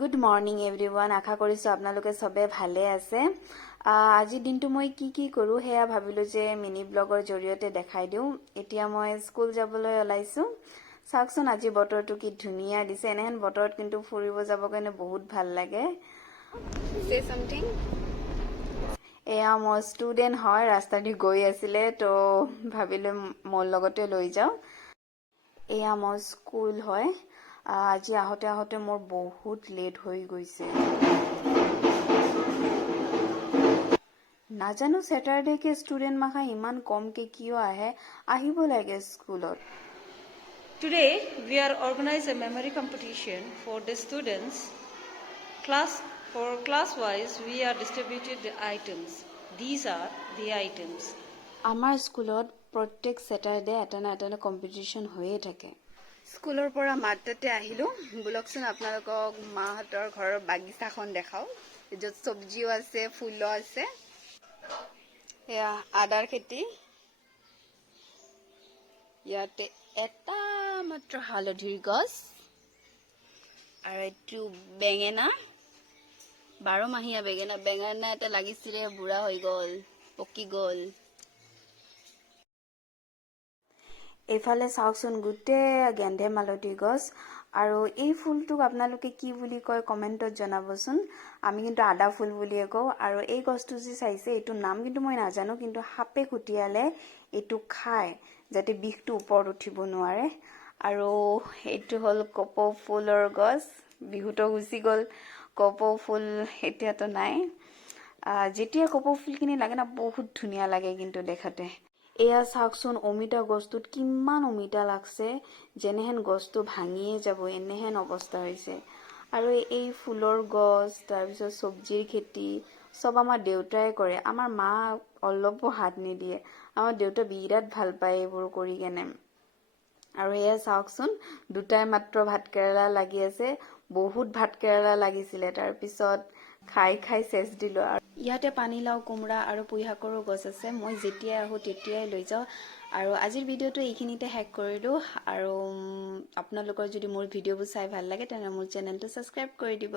Good morning everyone. আশা কৰিছোঁ আপোনালোকে চবে ভালে আছে। আজিৰ দিনটো মই কি কৰোঁ সেয়া ভাবিলোঁ যে মিনি ব্লগৰ জৰিয়তে দেখাই দিওঁ। এতিয়া মই স্কুল যাবলৈ ওলাইছোঁ। চাওকচোন আজি বতৰটো কি ধুনীয়া দিছে। এনেহেন বতৰত কিন্তু ফুৰিব যাবৰ কাৰণে বহুত ভাল লাগে। এয়া মোৰ ষ্টুডেণ্ট হয়, ৰাস্তা দি গৈ আছিলে তো ভাবিলোঁ মোৰ লগতে লৈ যাওঁ। এয়া মোৰ স্কুল হয়। আজি আহোঁতে আহোঁতে মোৰ বহুত লেট হৈ গৈছে। নাজানো স্যাটাৰডে ষ্টুডেণ্ট মাখা ইমান কমকে কিয় আহে, আহিব লাগে স্কুলত। Today we are organizing a memory competition for the students. For class wise we are distributed the items. These are the items. আমাৰ স্কুলত প্ৰত্যেক স্যাটাৰডে এটা না এটা কম্পিটিশ্যন হৈয়ে থাকে। স্কুলৰ পৰা মাত্ৰতে আহিলোঁ। বোলকচোন আপোনালোকক মাহঁতৰ ঘৰৰ বাগিচাখন দেখাওঁ, য'ত চব্জিও আছে, ফুলো আছে। এয়া আদাৰ খেতি। ইয়াতে এটা মাত্ৰ হালধিৰ গছ আৰু এইটো বেঙেনা, 12মাহীয়া বেঙেনা। বেঙেনা এটা লাগিছিলে, বুঢ়া হৈ গ'ল, পকি গ'ল। এইফালে চাওকচোন গোটেই গেন্ধে মালতী গছ। আৰু এই ফুলটোক আপোনালোকে কি বুলি কয় কমেণ্টত জনাবচোন। আমি কিন্তু আদা ফুল বুলিয়ে কওঁ। আৰু এই গছটো যি চাইছে এইটোৰ নাম কিন্তু মই নাজানো, কিন্তু সাপে খুটিয়ালে এইটো খায় যাতে বিষটো ওপৰত উঠিব নোৱাৰে। আৰু এইটো হ'ল কপৌ ফুলৰ গছ। বিহুতো গুচি গ'ল, কপৌ ফুল এতিয়াতো নাই। যেতিয়া কপৌ ফুলখিনি লাগে না বহুত ধুনীয়া লাগে কিন্তু দেখাতে। এয়া চাওকচোন অমিতা গছটোত কিমান অমিতা লাগছে, যেনেহেন গছটো ভাঙিয়ে যাব এনেহেন অৱস্থা হৈছে। আৰু এই ফুলৰ গছ, তাৰপিছত চব্জিৰ খেতি চব আমাৰ দেউতাই কৰে। আমাৰ মা অলপো হাত নিদিয়ে। আমাৰ দেউতা বিৰাট ভাল পায় এইবোৰ কৰি কেনে। আৰু এয়া চাওকচোন দুটাই মাত্ৰ ভাতকেৰেলা লাগি আছে। বহুত ভাতকেৰেলা লাগিছিলে, তাৰপিছত খাই চেচ দিলোঁ। আৰু ইয়াতে পানীলাও, কোমৰা আৰু পুঁই শাকৰো গছ আছে। মই যেতিয়াই আহোঁ তেতিয়াই লৈ যাওঁ। আৰু আজিৰ ভিডিঅ'টো এইখিনিতে শেষ কৰিলোঁ। আৰু আপোনালোকৰ যদি মোৰ ভিডিঅ'বোৰ চাই ভাল লাগে তেনেহ'লে মোৰ চেনেলটো ছাবস্ক্ৰাইব কৰি দিব।